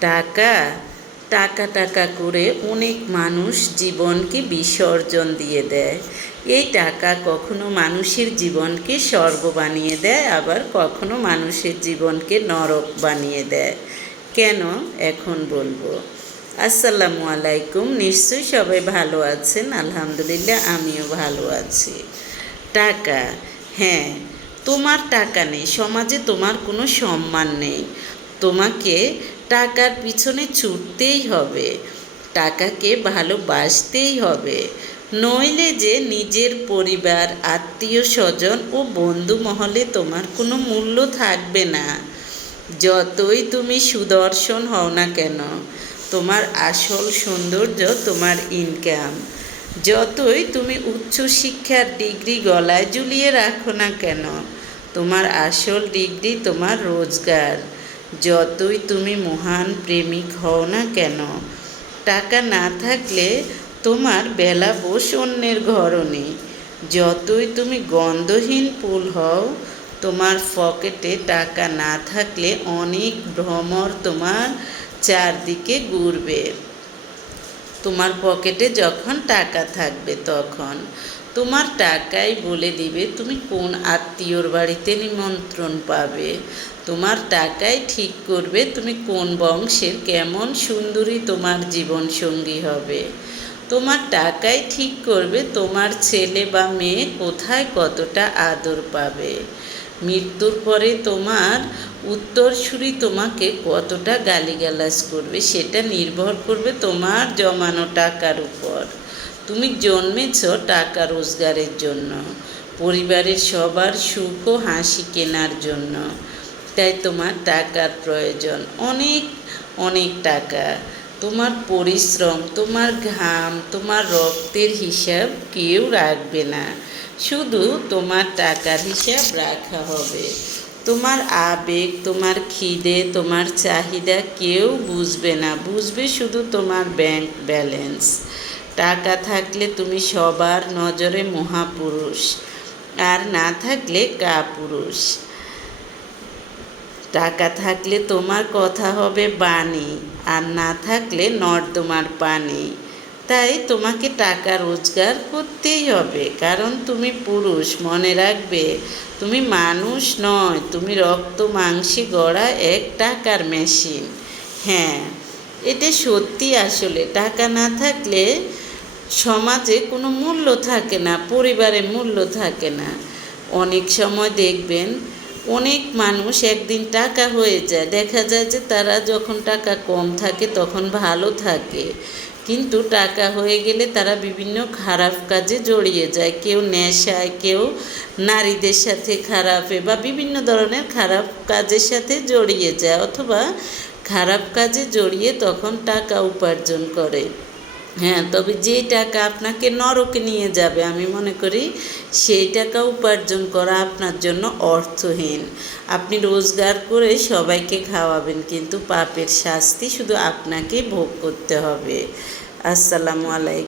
টাকা টাকা টাকা করে অনেক মানুষ জীবনকে বিসর্জন দিয়ে দেয়। এই টাকা কখনো মানুষের জীবনকে স্বর্গ বানিয়ে দেয়, আবার কখনো মানুষের জীবনকে নরক বানিয়ে দেয়। কেন? এখন বলব। আসসালামু আলাইকুম। নিশ্চয়ই সবাই ভালো আছেন? আলহামদুলিল্লাহ, আমিও ভালো আছি। টাকা হ্যাঁ তোমার টাকা নেই, সমাজে তোমার কোনো সম্মান নেই। তোমাকে টাকার পিছনে ছুটতেই হবে। টাকাকে ভালোবাসতেই হবে। নইলে যে নিজের পরিবার, আত্মীয় স্বজন ও বন্ধু মহলে তোমার কোনো মূল্য থাকবে না। যতই তুমি সুদর্শন হও না কেন, তোমার আসল সৌন্দর্য তোমার ইনকাম যতই তুমি উচ্চশিক্ষার ডিগ্রি গলায় ঝুলিয়ে রাখো না কেন, তোমার আসল ডিগ্রি তোমার রোজগার। যতই তুমি মহান প্রেমিক হও না কেন, টাকা না থাকলে তোমার বেলা বস অন্যের ঘরণে। যতই তুমি গন্ধহীন পুল হও, তোমার পকেটে টাকা না থাকলে অনেক ভ্রমর তোমার চারদিকে ঘুরবে। তোমার পকেটে যখন টাকা থাকবে তখন তোমার টাকাই বলে দিবে তুমি কোন আত্মীয়র বাড়িতে নিমন্ত্রণ পাবে। তোমার টাকাই ঠিক করবে তুমি কোন বংশের কেমন সুন্দরী তোমার জীবন সঙ্গী হবে। তোমার টাকাই ঠিক করবে তোমার ছেলে বা মেয়ে কোথায় কতটা আদর পাবে। মৃত্যুর পরে তোমার উত্তরসূরি তোমাকে কতটা গালিগালাজ করবে সেটা নির্ভর করবে তোমার জমানো টাকার উপর। তুমি জন্মেছ টাকা রোজগারের জন্য, পরিবারের সবার সুখ ও হাসি কেনার জন্য। তাই তোমার টাকার প্রয়োজন, অনেক অনেক টাকা। তোমার পরিশ্রম, তোমার ঘাম, তোমার রক্তের হিসাব কেউ রাখবে না। শুধু তোমার টাকার হিসাব রাখা হবে। তোমার আবেগ, তোমার খিদে, তোমার চাহিদা কেউ বুঝবে না। বুঝবে শুধু তোমার ব্যাংক ব্যালেন্স টাকা থাকলে তুমি সবার নজরে মহাপুরুষ, আর না থাকলে কাপুরুষ। টাকা থাকলে তোমার কথা হবে বাণী, আর না থাকলে নর্দমার পানি। তাই তোমাকে টাকা রোজগার করতেই হবে। কারণ তুমি পুরুষ, মনে রাখবে, তুমি মানুষ নয়, তুমি রক্ত, মাংসে গড়া এক টাকার মেশিন। হ্যাঁ এটা সত্যি আসলে। টাকা না থাকলে সমাজে কোনো মূল্য থাকে না, পরিবারে মূল্য থাকে না। অনেক সময় দেখবেন, অনেক মানুষ একদিন টাকা হয়ে যায়। দেখা যায় যে তারা যখন টাকা কম থাকে, তখন ভালো থাকে। কিন্তু টাকা হয়ে গেলে তারা বিভিন্ন খারাপ কাজে জড়িয়ে যায়। কেউ নেশায়, কেউ নারীদের সাথে খারাপে বা বিভিন্ন ধরনের খারাপ কাজের সাথে জড়িয়ে যায়। অথবা খারাপ কাজে জড়িয়ে তখন টাকা উপার্জন করে। হ্যাঁ তবে যে টাকা আপনাকে নরকে নিয়ে যাবে, আমি মনে করি সেই টাকা উপার্জন করা আপনার জন্য অর্থহীন। আপনি রোজগার করে সবাইকে খাওয়াবেন, কিন্তু পাপের শাস্তি শুধু আপনাকেই ভোগ করতে হবে। আসসালামু আলাইকুম।